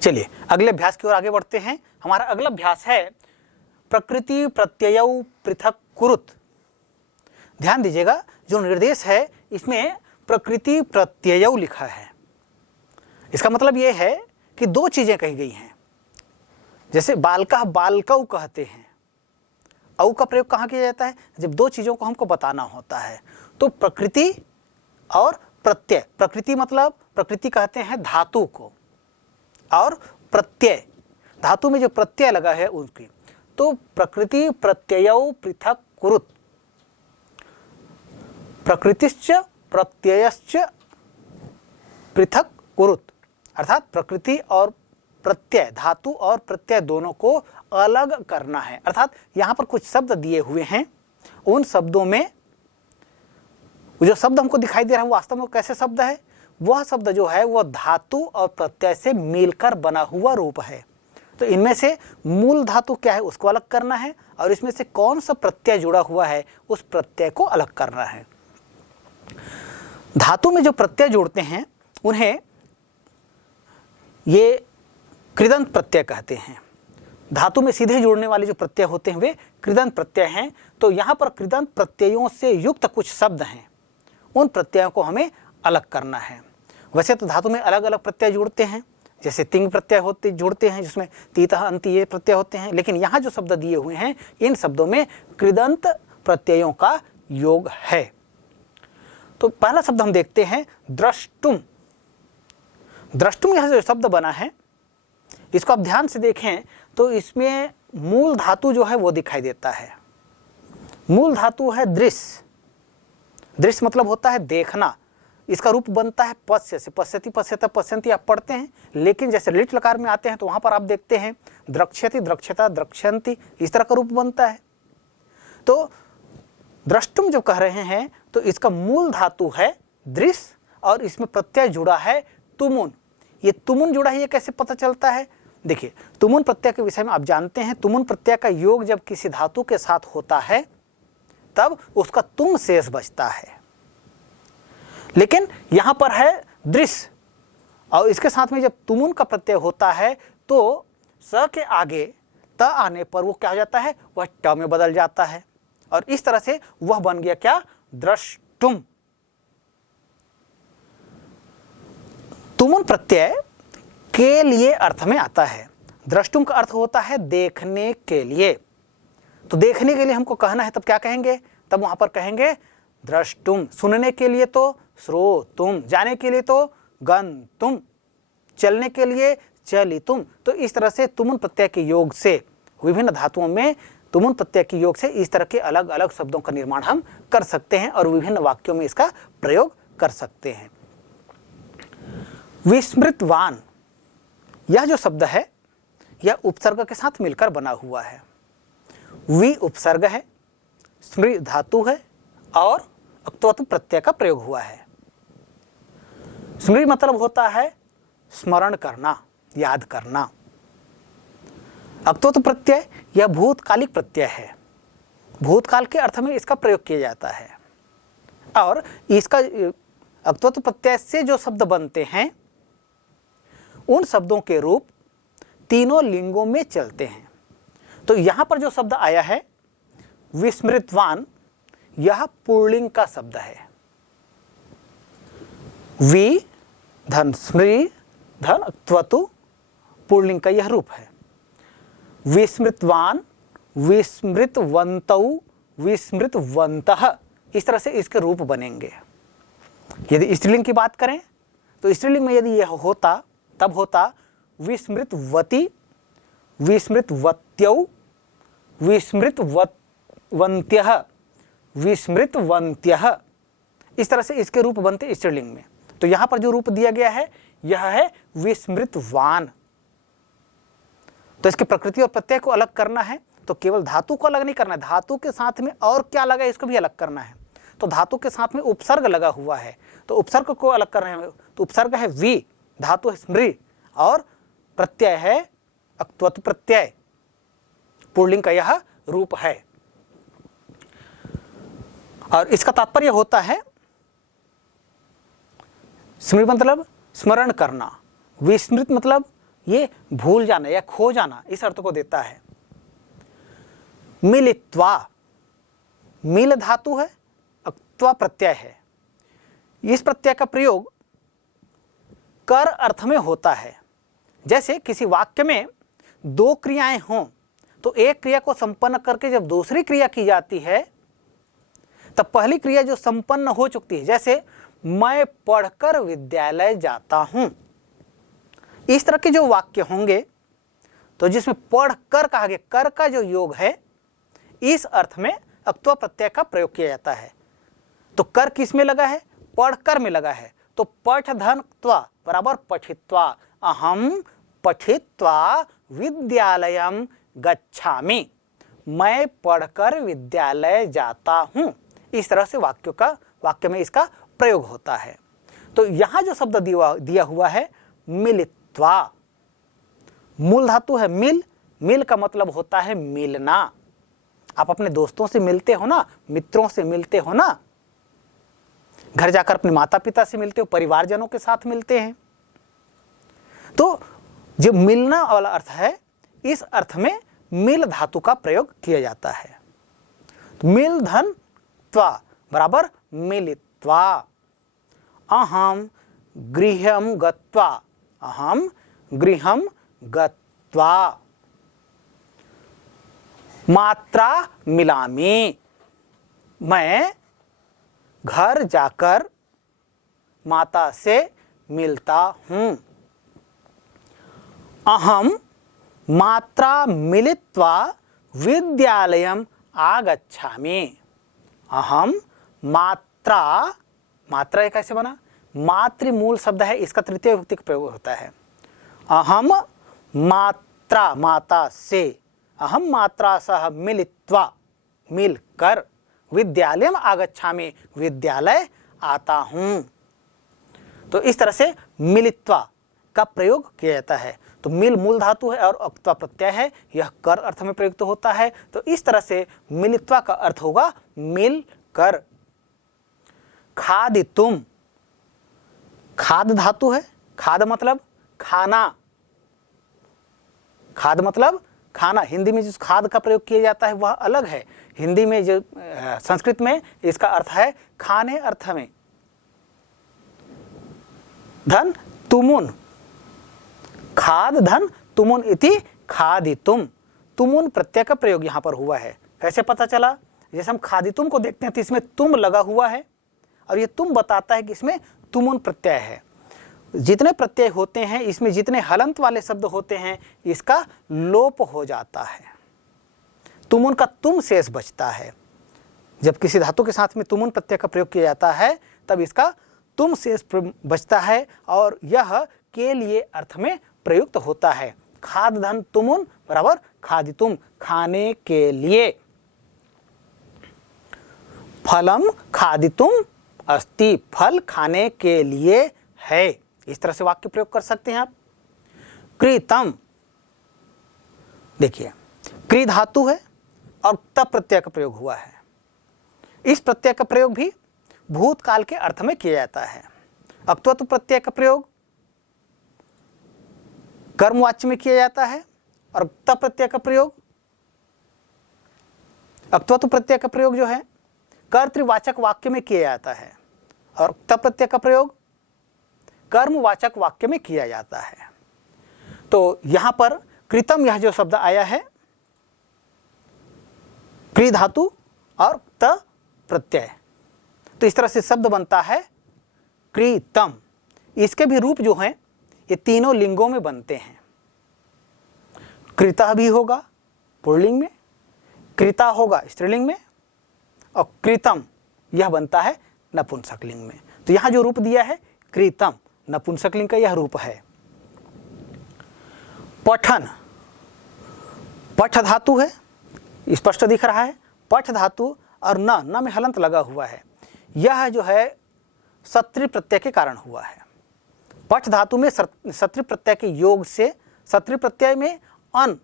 चलिए अगले अभ्यास की ओर आगे बढ़ते हैं। हमारा अगला अभ्यास है प्रकृति प्रत्ययौ पृथक कुरुत। ध्यान दीजिएगा, जो निर्देश है इसमें प्रकृति प्रत्ययौ लिखा है। इसका मतलब यह है कि दो चीजें कही गई हैं। जैसे बालका बालकौ कहते हैं, औ का प्रयोग कहाँ किया जाता है? जब दो चीजों को हमको बताना होता है। तो प्रकृति और प्रत्यय, प्रकृति मतलब प्रकृति कहते हैं धातु को, और प्रत्यय धातु में जो प्रत्यय लगा है उसकी। तो प्रकृति प्रत्ययौ पृथक कुरुत, प्रकृतिश्च प्रत्ययश्च पृथक कुरुत, अर्थात प्रकृति और प्रत्यय, धातु और प्रत्यय दोनों को अलग करना है। अर्थात यहां पर कुछ शब्द दिए हुए हैं, उन शब्दों में जो शब्द हमको दिखाई दे रहा है वो वास्तव में कैसे शब्द है? वह शब्द जो है वह धातु और प्रत्यय से मिलकर बना हुआ रूप है। तो इनमें से मूल धातु क्या है उसको अलग करना है, और इसमें से कौन सा प्रत्यय जुड़ा हुआ है उस प्रत्यय को अलग करना है। धातु में जो प्रत्यय जोड़ते हैं उन्हें ये कृदंत प्रत्यय कहते हैं। धातु में सीधे जोड़ने वाले जो प्रत्यय होते हैं वे कृदंत प्रत्यय हैं। तो यहाँ पर कृदंत प्रत्ययों से युक्त कुछ शब्द हैं, उन प्रत्ययों को हमें अलग करना है। वैसे तो धातु में अलग अलग प्रत्यय जुड़ते हैं, जैसे तिंग प्रत्यय जुड़ते हैं जिसमें तीतः अंति ये प्रत्यय होते हैं, लेकिन यहाँ जो शब्द दिए हुए हैं इन शब्दों में कृदंत प्रत्ययों का योग है। तो पहला शब्द हम देखते हैं द्रष्टुम। द्रष्टुम यहाँ जो शब्द बना है इसको आप ध्यान से देखें तो इसमें मूल धातु जो है वो दिखाई देता है। मूल धातु है दृश्य। दृश्य मतलब होता है देखना। इसका रूप बनता है पश्य से, पश्यति पश्यत पश्यन्ति आप पढ़ते हैं, लेकिन जैसे लिट लकार में आते हैं तो वहां पर आप देखते हैं द्रक्ष्यति द्रक्ष्यता द्रक्ष्यन्ति, इस तरह का रूप बनता है। तो द्रष्टुम जो कह रहे हैं तो इसका मूल धातु है दृश्य और इसमें प्रत्यय जुड़ा है तुमुन। ये तुमुन जुड़ा है, ये कैसे पता चलता है? देखिए, तुमुन प्रत्यय के विषय में आप जानते हैं, तुमुन प्रत्यय का योग जब किसी धातु के साथ होता है तब उसका तुम शेष बचता है। लेकिन यहां पर है दृश्य और इसके साथ में जब तुमुन का प्रत्यय होता है तो स के आगे त आने पर वो क्या हो जाता है? वह ट में बदल जाता है, और इस तरह से वह बन गया क्या? द्रष्टुम। तुमुन प्रत्यय के लिए अर्थ में आता है। द्रष्टुम का अर्थ होता है देखने के लिए। तो देखने के लिए हमको कहना है तब क्या कहेंगे? तब वहां पर कहेंगे द्रष्टुम। सुनने के लिए तो श्रोतुम, जाने के लिए तो गन्तुम, चलने के लिए चलितुम। तो इस तरह से तुमुन प्रत्यय के योग से विभिन्न धातुओं में तुमुन प्रत्यय के योग से इस तरह के अलग अलग शब्दों का निर्माण हम कर सकते हैं और विभिन्न वाक्यों में इसका प्रयोग कर सकते हैं। विस्मृतवान, यह जो शब्द है यह उपसर्ग के साथ मिलकर बना हुआ है। वि उपसर्ग है, स्मृ धातु है और अक्तवतु प्रत्यय का प्रयोग हुआ है। स्मृ मतलब होता है स्मरण करना, याद करना। अक्तवतु प्रत्यय यह भूतकालिक प्रत्यय है, भूतकाल के अर्थ में इसका प्रयोग किया जाता है। और इसका अक्तवतु प्रत्यय से जो शब्द बनते हैं उन शब्दों के रूप तीनों लिंगों में चलते हैं। तो यहां पर जो शब्द आया है विस्मृतवान, यह पुल्लिंग का शब्द है। वि धन स्मृ धन अक्तवतु पुल्लिंग का यह रूप है। विस्मृतवान, विस्मृतवन्तौ, विस्मृतवन्तः, इस तरह से इसके रूप बनेंगे। यदि स्त्रीलिंग की बात करें तो स्त्रीलिंग में यदि यह होता तब होता विस्मृतवती, विस्मृतवत्यौ, विस्मृतवन्त्यः, विस्मृतवन्त्यः, इस तरह से इसके रूप बनते स्त्रीलिंग में। तो यहां पर जो रूप दिया गया है यह है विस्मृतवान। तो इसकी प्रकृति और प्रत्यय को अलग करना है तो केवल धातु को अलग नहीं करना है, धातु के साथ में और क्या लगा इसको भी अलग करना है। तो धातु के साथ में उपसर्ग लगा हुआ है तो उपसर्ग को अलग करना है। तो उपसर्ग है वि, धातु है स्मृ और प्रत्यय है अक्तवतु प्रत्यय, पुल्लिंग का यह रूप है। और इसका तात्पर्य होता है स्मृ मतलब स्मरण करना, विस्मृत मतलब ये भूल जाना या खो जाना इस अर्थ को देता है। मिलित्वा, मिल धातु है, अक्त्वा प्रत्यय है। इस प्रत्यय का प्रयोग कर अर्थ में होता है। जैसे किसी वाक्य में दो क्रियाएं हों तो एक क्रिया को संपन्न करके जब दूसरी क्रिया की जाती है तब पहली क्रिया जो संपन्न हो चुकी है, जैसे मैं पढ़कर विद्यालय जाता हूं, इस तरह के जो वाक्य होंगे तो जिसमें पढ़कर कहा गया, कर का जो योग है इस अर्थ में अक्त्वा प्रत्यय का प्रयोग किया जाता है। तो कर किस में लगा है? पढ़कर में लगा है। तो पठ धन त्वा बराबर पठित्वा, अहम पठित्वा विद्यालयम गच्छामि, मैं पढ़कर विद्यालय जाता हूं। इस तरह से वाक्य में इसका प्रयोग होता है। तो यहां जो शब्द दिया हुआ है मिलित्वा, मूल धातु है मिल। मिल का मतलब होता है मिलना। आप अपने दोस्तों से मिलते हो ना, मित्रों से मिलते हो ना, घर जाकर अपने माता पिता से मिलते हो, परिवारजनों के साथ मिलते हैं। तो जो मिलना वाला अर्थ है, इस अर्थ में मिल धातु का प्रयोग किया जाता है। मिल धन त्वा बराबर मिलित्वा, अहम गृहम गत्वा, अहम गृहम गत्वा, मात्रा मिलामी, मैं घर जाकर माता से मिलता हूं। अहम मात्रा मिलित्वा विद्यालयम आगच्छामि, अहम मात्रा, मात्रा एक कैसे बना? मातृ मूल शब्द है, इसका तृतीय विभक्ति का प्रयोग होता है। अहम मात्रा, माता से, अहम मात्रा सह मिलित्वा, मिलकर, विद्यालयम आगच्छामि, विद्यालय आता हूं। तो इस तरह से मिलित्वा का प्रयोग किया जाता है। तो मिल मूल धातु है और अक्त्वा प्रत्यय है, यह कर अर्थ में प्रयुक्त होता है। तो इस तरह से मिलित्वा का अर्थ होगा मिल कर। खादितुम, खाद धातु है, खाद मतलब खाना, खाद मतलब खाना। हिंदी में जिस खाद का प्रयोग किया जाता है वह अलग है। हिंदी में जो संस्कृत में इसका अर्थ है खाने अर्थ में। धन तुमुन, खाद धन तुमुन इति खादितुम, तुमुन प्रत्यय का प्रयोग यहां पर हुआ है। कैसे पता चला? जैसे हम खादितुम को देखते हैं तो इसमें तुम लगा हुआ है और ये तुम बताता है कि इसमें तुमुन प्रत्यय है। जितने प्रत्यय होते हैं इसमें, जितने हलंत वाले शब्द होते हैं, इसका लोप हो जाता है, तुमुन का तुम शेष बचता है। जब किसी धातु के साथ में तुमुन प्रत्यय का प्रयोग किया जाता है तब इसका तुम शेष बचता है और यह के लिए अर्थ में प्रयुक्त होता है। खाद धन तुमुन बराबर खादितुम, खाने के लिए। फलम खादितुम अस्ति, फल खाने के लिए है। इस तरह से वाक्य प्रयोग कर सकते हैं आप। कृतम, देखिए कृ धातु है और त प्रत्यय का प्रयोग हुआ है। इस प्रत्यय का प्रयोग भी भूतकाल के अर्थ में किया जाता है। अक्त्वतु प्रत्यय का प्रयोग कर्मवाच्य में किया जाता है और त प्रत्यय का प्रयोग, अक्त्वतु प्रत्यय का प्रयोग जो है कर्तृवाचक वाक्य में किया जाता है और त प्रत्यय का प्रयोग कर्मवाचक वाक्य में किया जाता है। तो यहां पर कृतम, यह जो शब्द आया है कृ धातु और त प्रत्यय, तो इस तरह से शब्द बनता है कृतम। इसके भी रूप जो हैं ये तीनों लिंगों में बनते हैं। कृतः भी होगा पुल्लिंग में, कृता होगा स्त्रीलिंग में और कृतम यह बनता है नपुंसकलिंग में। तो यहां जो रूप दिया है कृतम, नपुंसकलिंग का यह रूप है। पठन, पठ धातु है, स्पष्ट दिख रहा है, पठ धातु और न में हलंत लगा हुआ है। यह जो है सत्रि प्रत्यय के कारण हुआ है। पठ धातु में सत्रि प्रत्यय के योग से सत्रि प्रत्यय में अन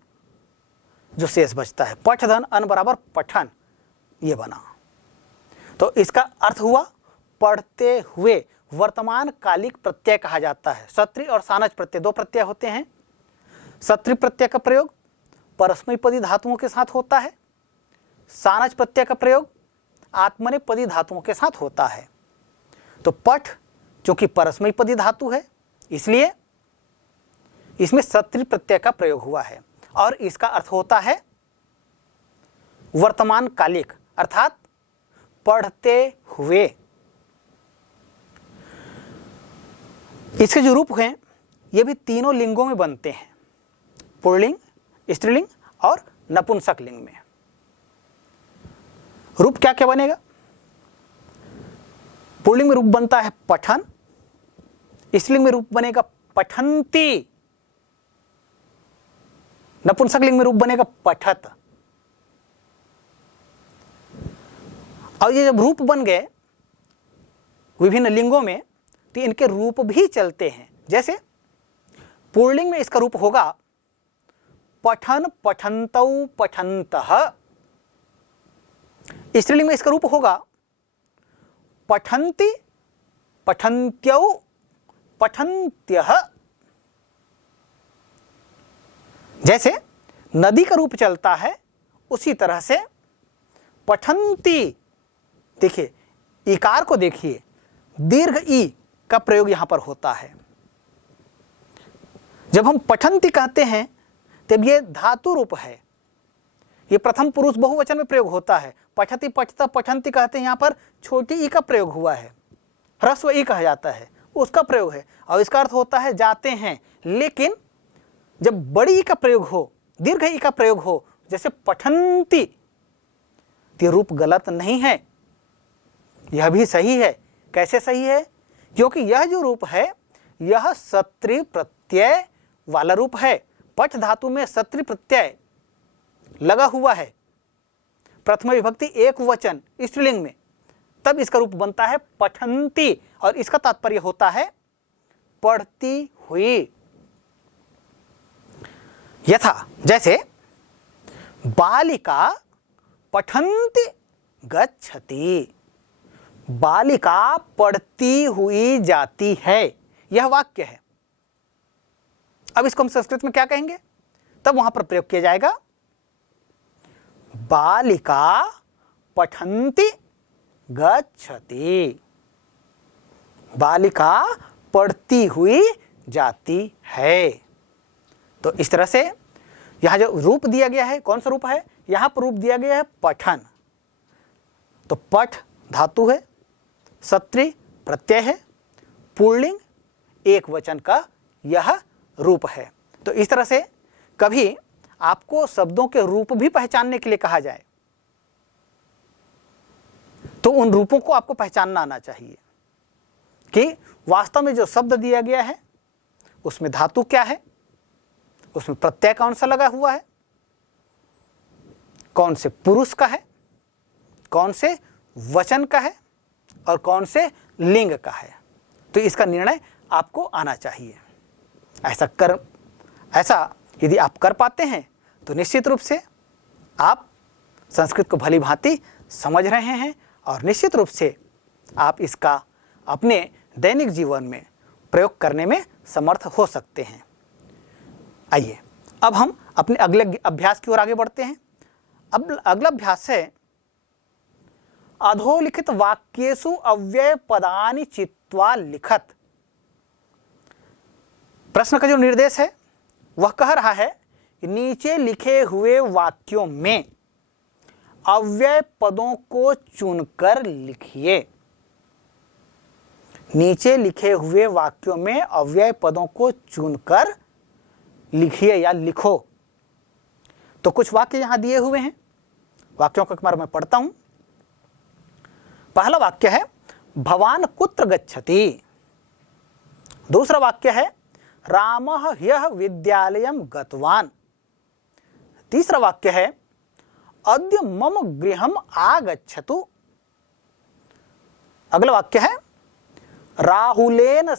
जो शेष बचता है, पठ धन अन बराबर पठन, ये बना। तो इसका अर्थ हुआ पढ़ते हुए। वर्तमान कालिक प्रत्यय कहा जाता है। सत्रि और सानज प्रत्यय दो प्रत्यय होते हैं। सत्रि प्रत्यय का प्रयोग परस्मैपदी धातुओं के साथ होता है। सानच प्रत्यय का प्रयोग आत्मनेपदी धातुओं के साथ होता है। तो पठ जो कि परस्मैपदी धातु है, इसलिए इसमें सत्रि प्रत्यय का प्रयोग हुआ है और इसका अर्थ होता है वर्तमान कालिक, अर्थात पढ़ते हुए। इसके जो रूप हैं ये भी तीनों लिंगों में बनते हैं, पुल्लिंग, स्त्रीलिंग और नपुंसक लिंग में। रूप क्या क्या बनेगा? पुल्लिंग में रूप बनता है पठन, स्त्रीलिंग में रूप बनेगा पठन्ति, नपुंसक लिंग में रूप बनेगा पठत। और ये जब रूप बन गए विभिन्न लिंगों में तो इनके रूप भी चलते हैं। जैसे पुल्लिंग में इसका रूप होगा पठन पठन्तौ पठन्तः, स्त्रीलिंग में इसका रूप होगा पठन्ति पठन्त्यौ पठन्त्यः। जैसे नदी का रूप चलता है उसी तरह से पठन्ति, देखिए इकार को देखिए, दीर्घ ई का प्रयोग यहां पर होता है। जब हम पठन्ति कहते हैं तब ये धातु रूप है, ये प्रथम पुरुष बहुवचन में प्रयोग होता है। पठति पठता पठन्ति कहते हैं, यहां पर छोटी ई का प्रयोग हुआ है, ह्रस्व ई कहा जाता है, उसका प्रयोग है और इसका अर्थ होता है जाते हैं। लेकिन जब बड़ी ई का प्रयोग हो, दीर्घ ई का प्रयोग हो, जैसे पठन्ति, ये रूप गलत नहीं है, यह भी सही है। कैसे सही है? क्योंकि यह जो रूप है यह सत्रि प्रत्यय वाला रूप है। पठ धातु में सत्रि प्रत्यय लगा हुआ है, प्रथम विभक्ति एक वचन स्त्रीलिंग में, तब इसका रूप बनता है पठन्ति और इसका तात्पर्य होता है पढ़ती हुई। यथा जैसे बालिका पठन्ति गच्छति, बालिका पढ़ती हुई जाती है, यह वाक्य है। अब इसको हम संस्कृत में क्या कहेंगे? तब वहां पर प्रयोग किया जाएगा बालिका पठन्ति गच्छति, बालिका पढ़ती हुई जाती है। तो इस तरह से यहां जो रूप दिया गया है, कौन सा रूप है? यहां पर रूप दिया गया है पठन। तो पठ धातु है, सत्रि प्रत्यय है, पुल्लिंग एक वचन का यह रूप है। तो इस तरह से कभी आपको शब्दों के रूप भी पहचानने के लिए कहा जाए तो उन रूपों को आपको पहचानना आना चाहिए कि वास्तव में जो शब्द दिया गया है उसमें धातु क्या है, उसमें प्रत्यय कौन सा लगा हुआ है, कौन से पुरुष का है, कौन से वचन का है और कौन से लिंग का है। तो इसका निर्णय आपको आना चाहिए। ऐसा यदि आप कर पाते हैं तो निश्चित रूप से आप संस्कृत को भली भांति समझ रहे हैं और निश्चित रूप से आप इसका अपने दैनिक जीवन में प्रयोग करने में समर्थ हो सकते हैं। आइए अब हम अपने अगले अभ्यास की ओर आगे बढ़ते हैं। अब अगला अभ्यास है अधोलिखित वाक्येषु अव्यय पदानि चित्वा लिखत। प्रश्न का जो निर्देश है वह कह रहा है कि नीचे लिखे हुए वाक्यों में अव्यय पदों को चुनकर लिखिए। नीचे लिखे हुए वाक्यों में अव्यय पदों को चुनकर लिखिए या लिखो। तो कुछ वाक्य यहां दिए हुए हैं, वाक्यों का मैं पढ़ता हूं। पहला वाक्य है भवान कुत्र गच्छति। दूसरा वाक्य है रामः ह्यः विद्यालयं गतवान्। तीसरा वाक्य है अद्य मम गृहम् आगच्छतु। अगला वाक्य है राहुलेन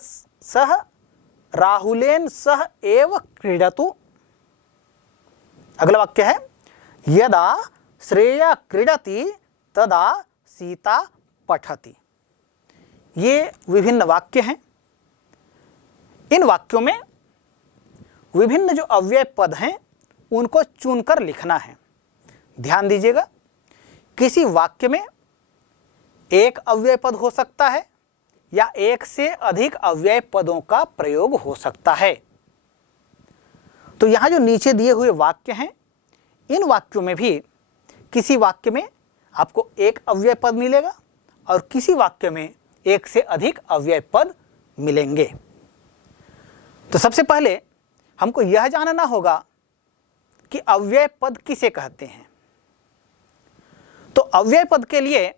सह एव क्रीडतु। अगला वाक्य है यदा श्रेया क्रीडति तदा सीता पठति। ये विभिन्न वाक्य हैं। इन वाक्यों में विभिन्न जो अव्यय पद हैं उनको चुनकर लिखना है। ध्यान दीजिएगा, किसी वाक्य में एक अव्यय पद हो सकता है या एक से अधिक अव्यय पदों का प्रयोग हो सकता है। तो यहाँ जो नीचे दिए हुए वाक्य हैं, इन वाक्यों में भी किसी वाक्य में आपको एक अव्यय पद मिलेगा और किसी वाक्य में एक से अधिक अव्यय पद मिलेंगे। तो सबसे पहले हमको यह जानना होगा कि अव्यय पद किसे कहते हैं। तो अव्यय पद के लिए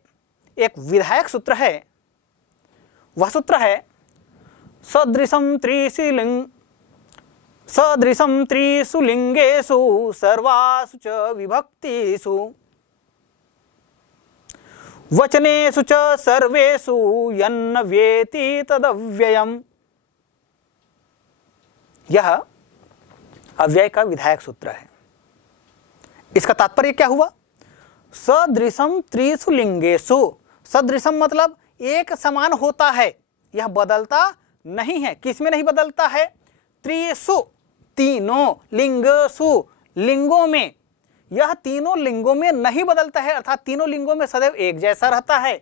एक विधायक सूत्र है, वह सूत्र है सदृशं त्रिषु लिंगेषु सर्वासु च विभक्तिषु वचनेषु च सर्वेषु यन्न व्येति तदव्ययम्। यह अव्यय का विधायक सूत्र है। इसका तात्पर्य क्या हुआ? सदृशम त्रिषु लिंगेषु, सदृशम मतलब एक समान होता है, यह बदलता नहीं है। किसमें नहीं बदलता है? त्रिषु, तीनों, लिंगसु, लिंगों में, यह तीनों लिंगों में नहीं बदलता है, अर्थात तीनों लिंगों में सदैव एक जैसा रहता है।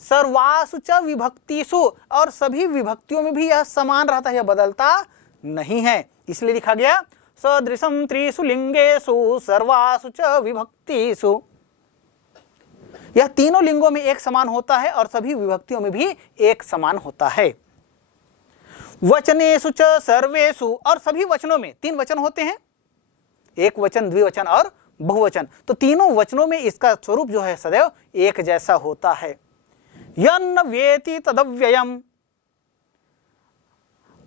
सर्वासु च विभक्तिषु, और सभी विभक्तियों में भी यह समान रहता है, यह बदलता नहीं है। इसलिए लिखा गया सदृशम त्रिषु लिंगेषु सर्वासु च विभक्तिषु। यह तीनों लिंगों में एक समान होता है और सभी विभक्तियों में भी एक समान होता है। वचनेषु च सर्वेषु, और सभी वचनों में, तीन वचन होते हैं, एक वचन, द्विवचन और बहुवचन, तो तीनों वचनों में इसका स्वरूप जो है सदैव एक जैसा होता है। यन्न व्येति तदव्ययम्,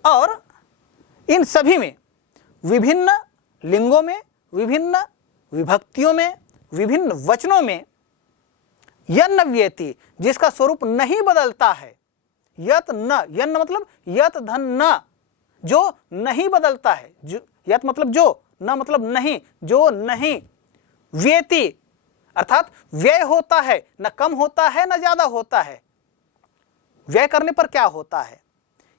और इन सभी में विभिन्न लिंगों में, विभिन्न विभक्तियों में, विभिन्न वचनों में यन्न व्येति, जिसका स्वरूप नहीं बदलता है, यत न, यन्न मतलब यत धन न, जो नहीं बदलता है, यत मतलब जो, न मतलब नहीं, जो नहीं, व्येति अर्थात व्यय होता है, न कम होता है न ज्यादा होता है। व्यय करने पर क्या होता है?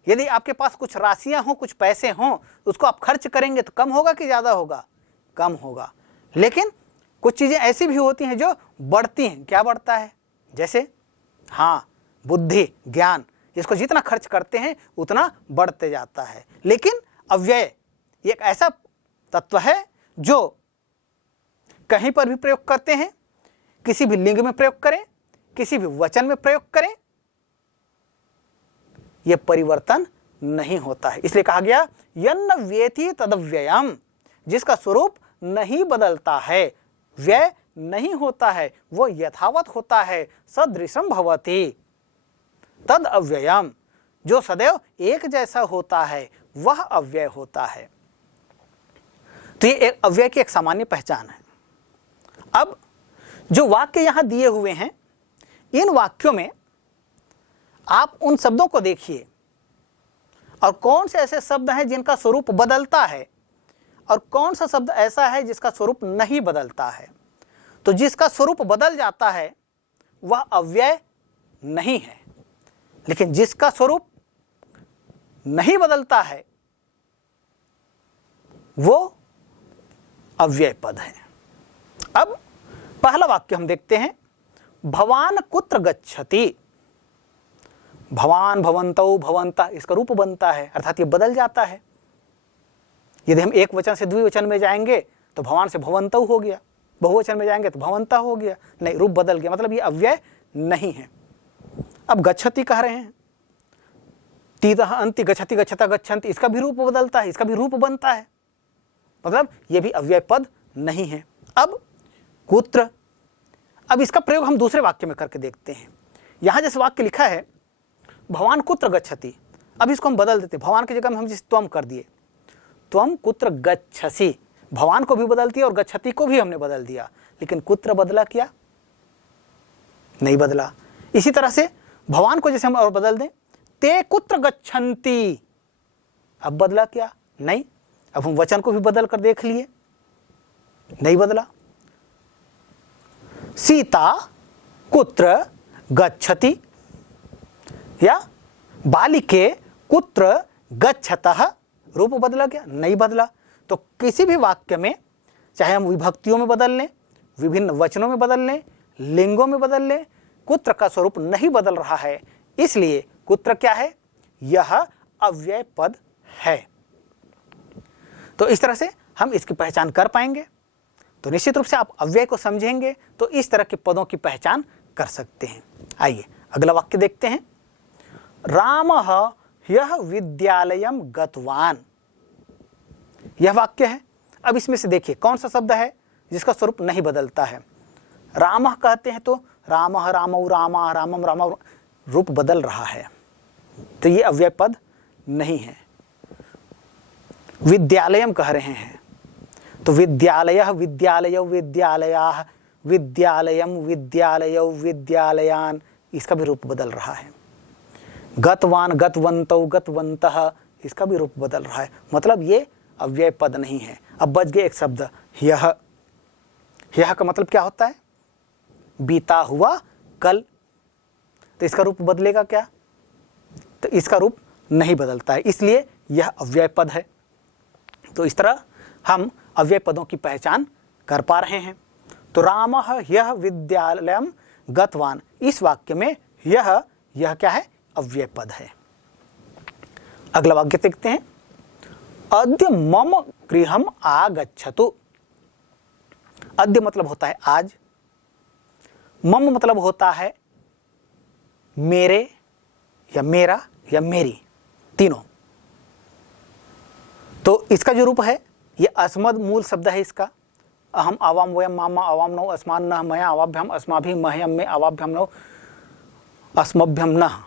यदि आपके पास कुछ राशियां हों, कुछ पैसे हों, उसको आप खर्च करेंगे तो कम होगा कि ज्यादा होगा? कम होगा। लेकिन कुछ चीजें ऐसी भी होती हैं जो बढ़ती हैं। क्या बढ़ता है? जैसे हाँ, बुद्धि, ज्ञान, जिसको जितना खर्च करते हैं उतना बढ़ते जाता है। लेकिन अव्यय एक ऐसा तत्व है जो कहीं पर भी प्रयोग करते हैं, किसी भी लिंग में प्रयोग करें, किसी भी वचन में प्रयोग करें, यह परिवर्तन नहीं होता है। इसलिए कहा गया यन्न व्येति तदव्ययम्, जिसका स्वरूप नहीं बदलता है, व्यय नहीं होता है, वो यथावत होता है। सदृशम भवति तद अव्ययम्, जो सदैव एक जैसा होता है वह अव्यय होता है। तो ये एक अव्यय की एक सामान्य पहचान है। अब जो वाक्य यहां दिए हुए हैं, इन वाक्यों में आप उन शब्दों को देखिए और कौन से ऐसे शब्द हैं जिनका स्वरूप बदलता है और कौन सा शब्द ऐसा है जिसका स्वरूप नहीं बदलता है। तो जिसका स्वरूप बदल जाता है वह अव्यय नहीं है, लेकिन जिसका स्वरूप नहीं बदलता है वो अव्यय पद है। अब पहला वाक्य हम देखते हैं, भवान कुत्र गच्छति। भवान, भवन्तौ, भवन्तः, इसका रूप बनता है, अर्थात ये बदल जाता है। यदि हम एक वचन से द्विवचन में जाएंगे तो भवान से भवन्तौ हो गया, बहुवचन में जाएंगे तो भवन्तः हो गया, नहीं, रूप बदल गया, मतलब ये अव्यय नहीं है। अब गच्छति कह रहे हैं, तीतः अन्ति गच्छति, गच्छता गच्छन्ति, इसका भी रूप बदलता है, इसका भी रूप बनता है, मतलब ये भी अव्यय पद नहीं है। अब कुत्र, अब इसका प्रयोग हम दूसरे वाक्य में करके देखते हैं। यहां जैसे वाक्य लिखा है भवान कुत्र गच्छति, अब इसको हम बदल देते हैं, भवान की जगह में हम जिस त्वम कर दिए, त्वम कुत्र गच्छसि, भवान को भी बदल दिया और गच्छति को भी हमने बदल दिया, लेकिन कुत्र बदला क्या? नहीं बदला। इसी तरह से भवान को जैसे हम और बदल दें, ते कुत्र गच्छन्ति, अब बदला क्या? नहीं। अब हम वचन को भी बदल कर देख लिए, नहीं बदला। सीता कुत्र गच्छति या बालिके कुत्र गच्छतः, रूप बदला क्या? नहीं बदला। तो किसी भी वाक्य में चाहे हम विभक्तियों में बदल लें, विभिन्न वचनों में बदल लें, लिंगों में बदल लें, कुत्र का स्वरूप नहीं बदल रहा है। इसलिए कुत्र क्या है? यह अव्यय पद है। तो इस तरह से हम इसकी पहचान कर पाएंगे। तो निश्चित रूप से आप अव्यय को समझेंगे तो इस तरह के पदों की पहचान कर सकते हैं। आइए अगला वाक्य देखते हैं। रामः ह्यः विद्यालयं गतवान। यह वाक्य है। अब इसमें से देखिए कौन सा शब्द है जिसका स्वरूप नहीं बदलता है। रामः कहते हैं तो रामः, रामौ, रामा, रामम, रामौ, रूप बदल रहा है, तो ये अव्यय पद नहीं है। विद्यालयम कह रहे हैं तो विद्यालयः, विद्यालयौ, विद्यालयाः, विद्यालयम, विद्यालयौ, विद्यालयान, इसका भी रूप बदल रहा है। गतवान, गतवन्तौ, गतवन्तः, इसका भी रूप बदल रहा है। मतलब ये अव्यय पद नहीं है। अब बच गए एक शब्द ह्यः। ह्यः का मतलब क्या होता है? बीता हुआ कल। तो इसका रूप बदलेगा क्या? तो इसका रूप नहीं बदलता है, इसलिए यह अव्यय पद है। तो इस तरह हम अव्यय पदों की पहचान कर पा रहे हैं। तो रामः ह्यः विद्यालयं गतवान, इस वाक्य में यह क्या है? अव्यय पद है। अगला वाक्य देखते हैं। अद्य मम गृहम आगच्छतु। अद्य मतलब होता है आज, मम मतलब होता है मेरे या मेरा या मेरी, तीनों। तो इसका जो रूप है ये अस्मद मूल शब्द है इसका। अहम आवाम वयम मामा आवाम नौ अस्मान नः मया आवाभ्याम अस्माभिः मह्यम में आवाभ्याम नौ अस्मभ्यम नः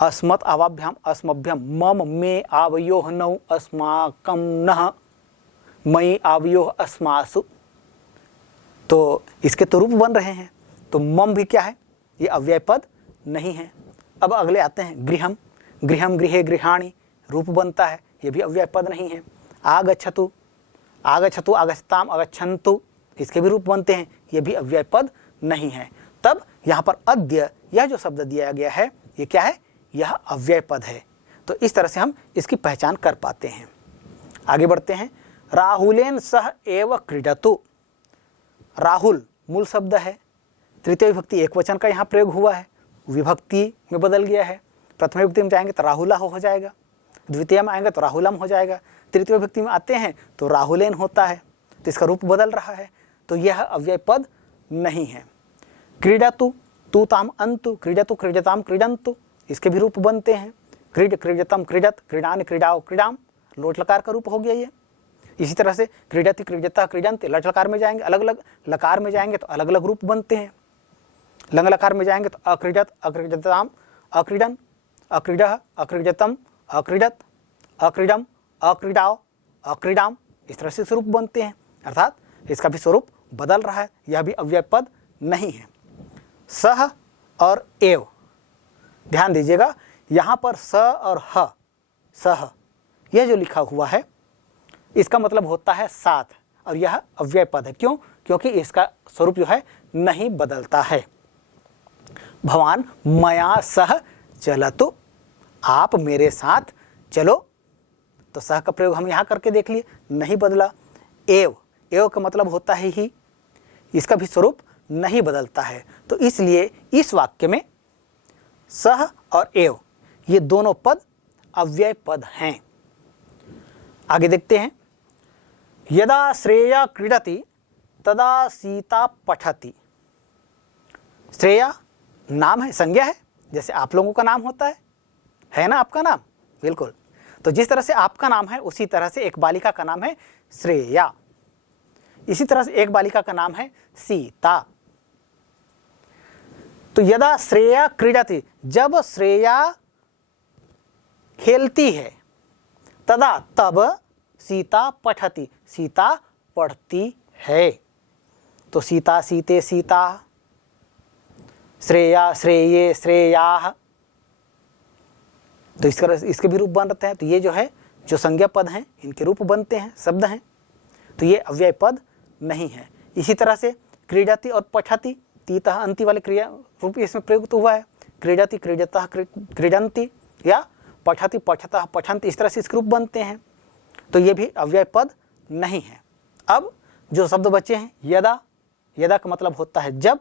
अस्मत् आवाभ्याम अस्मभ्यम मम में आवयोः नौ अस्माकं नः मयि आवयोः अस्मासु। तो इसके तो रूप बन रहे हैं। तो मम भी क्या है? ये अव्यय पद नहीं है। अब अगले आते हैं गृहम। गृहम, गृहे, गृहाणि, रूप बनता है, ये भी अव्यय पद नहीं है। आगच्छतु, आगच्छतु, आगच्छताम, आगच्छन्तु, इसके भी रूप बनते हैं, ये भी अव्यय पद नहीं है। तब यहाँ पर अद्य यह जो शब्द दिया गया है ये क्या है? यह अव्यय पद है। तो इस तरह से हम इसकी पहचान कर पाते हैं। आगे बढ़ते हैं। राहुलेन सह एव क्रीडतु। राहुल मूल शब्द है, तृतीय विभक्ति एक वचन का यहाँ प्रयोग हुआ है, विभक्ति में बदल गया है। प्रथम विभक्ति में जाएंगे तो राहुला हो जाएगा, द्वितीय में आएंगे तो राहुलम हो जाएगा, तृतीय विभक्ति में आते हैं तो राहुलेन होता है, तो इसका रूप बदल रहा है। तो यह अव्यय पद नहीं है। क्रीडतु, तू ताम अंतु, क्रीडतु, क्रीडताम, क्रीडंतु, इसके भी रूप बनते हैं। क्रीड, क्रीडतम, क्रीडत, क्रीडान, क्रीडाओ, क्रीडाम, लोट लकार का रूप हो गया ये। इसी तरह से क्रीडति, क्रीडता, क्रीडंते, लट लकार में जाएंगे अलग अलग, लकार में जाएंगे तो अलग अलग रूप बनते हैं। लंग लकार में जाएंगे तो अक्रीडत, अक्रीडताम, अक्रीडन, अक्रीडः, अक्रीडतम, अक्रीडत, अक्रीडम, अक्रीडाओ, अक्रीडाम, इस तरह से स्वरूप बनते हैं। अर्थात इसका भी स्वरूप बदल रहा है, यह भी अव्यय पद नहीं है। सह और एव, ध्यान दीजिएगा यहाँ पर स और ह, सह, यह जो लिखा हुआ है इसका मतलब होता है साथ, और यह अव्यय पद है। क्यों? क्योंकि इसका स्वरूप जो है नहीं बदलता है। भवान मया सह चलतु, आप मेरे साथ चलो। तो सह का प्रयोग हम यहाँ करके देख लिए, नहीं बदला। एव, एव का मतलब होता है ही, इसका भी स्वरूप नहीं बदलता है। तो इसलिए इस वाक्य में सह और एव ये दोनों पद अव्यय पद हैं। आगे देखते हैं। यदा श्रेया क्रीडति तदा सीता पठति। श्रेया नाम है, संज्ञा है, जैसे आप लोगों का नाम होता है ना आपका नाम? बिल्कुल। तो जिस तरह से आपका नाम है उसी तरह से एक बालिका का नाम है श्रेया, इसी तरह से एक बालिका का नाम है सीता। तो यदा श्रेया क्रीडति, जब श्रेया खेलती है, तदा तब सीता पठति, सीता पढ़ती है। तो सीता, सीते, सीता, श्रेया, श्रेये, श्रेयाः, तो इसके भी रूप बनते हैं। तो ये जो है जो संज्ञा पद हैं इनके रूप बनते हैं, शब्द हैं, तो ये अव्यय पद नहीं है। इसी तरह से क्रीडति और पठति, तीतः अंति वाले क्रिया रूप इसमें प्रयुक्त हुआ है। क्रीडति, क्रीडतः, क्रीडन्ति, या पठति, पठतः, पठन्ति, इस तरह से इसके रूप बनते हैं। तो ये भी अव्यय पद नहीं है। अब जो शब्द बचे हैं, यदा, यदा का मतलब होता है जब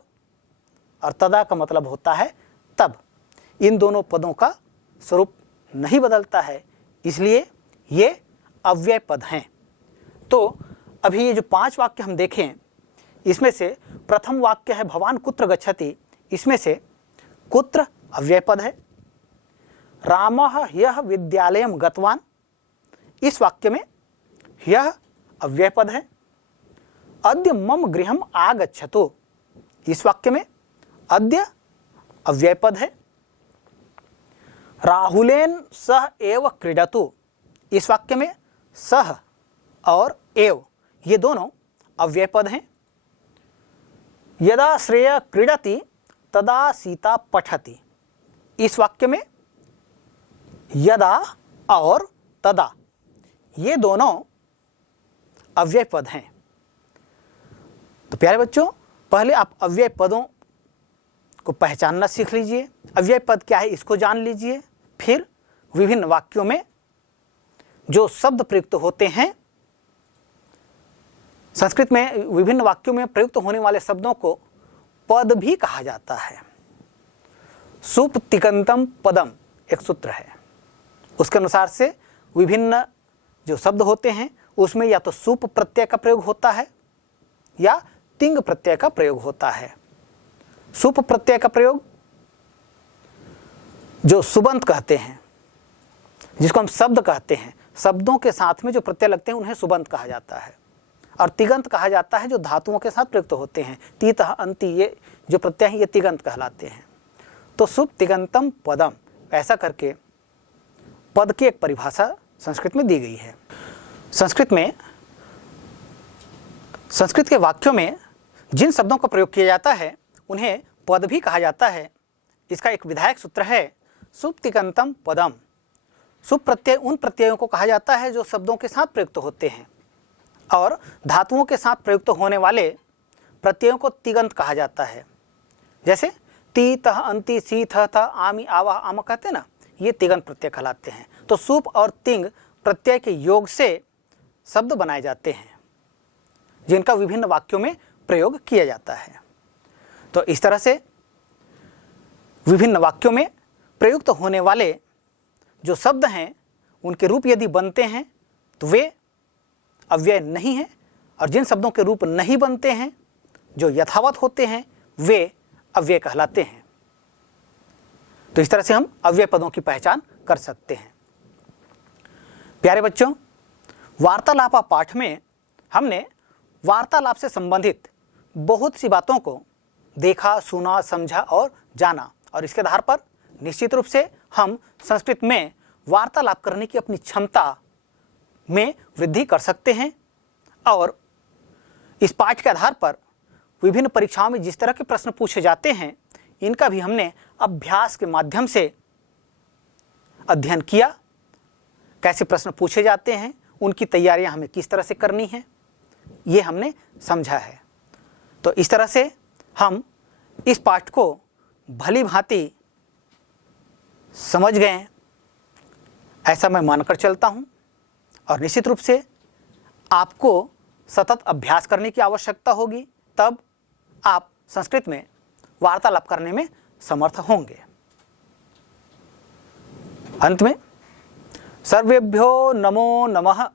और तदा का मतलब होता है तब। इन दोनों पदों का स्वरूप नहीं बदलता है, इसलिए ये अव्यय पद हैं। तो अभी ये जो 5 वाक्य हम देखें, इसमें से प्रथम वाक्य है भवान कुत्र गच्छति, इसमें से कुत्र अव्यय पद है। रामः ह्यः विद्यालयं गतवान, इस वाक्य में ह्यः अव्यय पद है। अद्य मम गृहम् आगच्छतु, इस वाक्य में अद्य अव्यय पद है। राहुलेन सह एव क्रीडतु, इस वाक्य में सह और एव ये दोनों अव्यय पद हैं। यदा श्रेय क्रीडति तदा सीता पठति, इस वाक्य में यदा और तदा ये दोनों अव्यय पद हैं। तो प्यारे बच्चों, पहले आप अव्यय पदों को पहचानना सीख लीजिए, अव्यय पद क्या है इसको जान लीजिए। फिर विभिन्न वाक्यों में जो शब्द प्रयुक्त होते हैं, संस्कृत में विभिन्न वाक्यों में प्रयुक्त होने वाले शब्दों को पद भी कहा जाता है। सुप तिकंतम पदम एक सूत्र है, उसके अनुसार से विभिन्न जो शब्द होते हैं उसमें या तो सुप प्रत्यय का प्रयोग होता है या तिंग प्रत्यय का प्रयोग होता है। सुप प्रत्यय का प्रयोग जो सुबंत कहते हैं, जिसको हम शब्द कहते हैं, शब्दों के साथ में जो प्रत्यय लगते हैं उन्हें सुबंत कहा जाता है। और तिगंत कहा जाता है जो धातुओं के साथ प्रयुक्त होते हैं। तीतः अंति ये जो प्रत्यय हैं ये तिगंत कहलाते हैं। तो सुप तिगंतम पदम, ऐसा करके पद की एक परिभाषा संस्कृत में दी गई है। संस्कृत के वाक्यों में जिन शब्दों का प्रयोग किया जाता है उन्हें पद भी कहा जाता है। इसका एक विधायक सूत्र है सुप तिगंतम पदम। सुप प्रत्यय उन प्रत्ययों को कहा जाता है जो शब्दों के साथ प्रयुक्त होते हैं, और धातुओं के साथ प्रयुक्त होने वाले प्रत्ययों को तिगंत कहा जाता है। जैसे ती तह अंति सी थ थ आमी आवा आम कहते हैं ना, ये तिगंत प्रत्यय कहलाते हैं। तो सुप और तिंग प्रत्यय के योग से शब्द बनाए जाते हैं जिनका विभिन्न वाक्यों में प्रयोग किया जाता है। तो इस तरह से विभिन्न वाक्यों में प्रयुक्त होने वाले जो शब्द हैं उनके रूप यदि बनते हैं तो वे अव्यय नहीं हैं, और जिन शब्दों के रूप नहीं बनते हैं, जो यथावत होते हैं, वे अव्यय कहलाते हैं। तो इस तरह से हम अव्यय पदों की पहचान कर सकते हैं। प्यारे बच्चों, वार्तालाप पाठ में हमने वार्तालाप से संबंधित बहुत सी बातों को देखा, सुना, समझा और जाना, और इसके आधार पर निश्चित रूप से हम संस्कृत में वार्तालाप करने की अपनी क्षमता में वृद्धि कर सकते हैं। और इस पाठ के आधार पर विभिन्न परीक्षाओं में जिस तरह के प्रश्न पूछे जाते हैं, इनका भी हमने अभ्यास के माध्यम से अध्ययन किया। कैसे प्रश्न पूछे जाते हैं, उनकी तैयारियां हमें किस तरह से करनी है, ये हमने समझा है। तो इस तरह से हम इस पाठ को भली भांति समझ गए, ऐसा मैं मानकर चलता हूँ। और निश्चित रूप से आपको सतत अभ्यास करने की आवश्यकता होगी, तब आप संस्कृत में वार्तालाप करने में समर्थ होंगे। अंत में सर्वेभ्यो नमो नमः।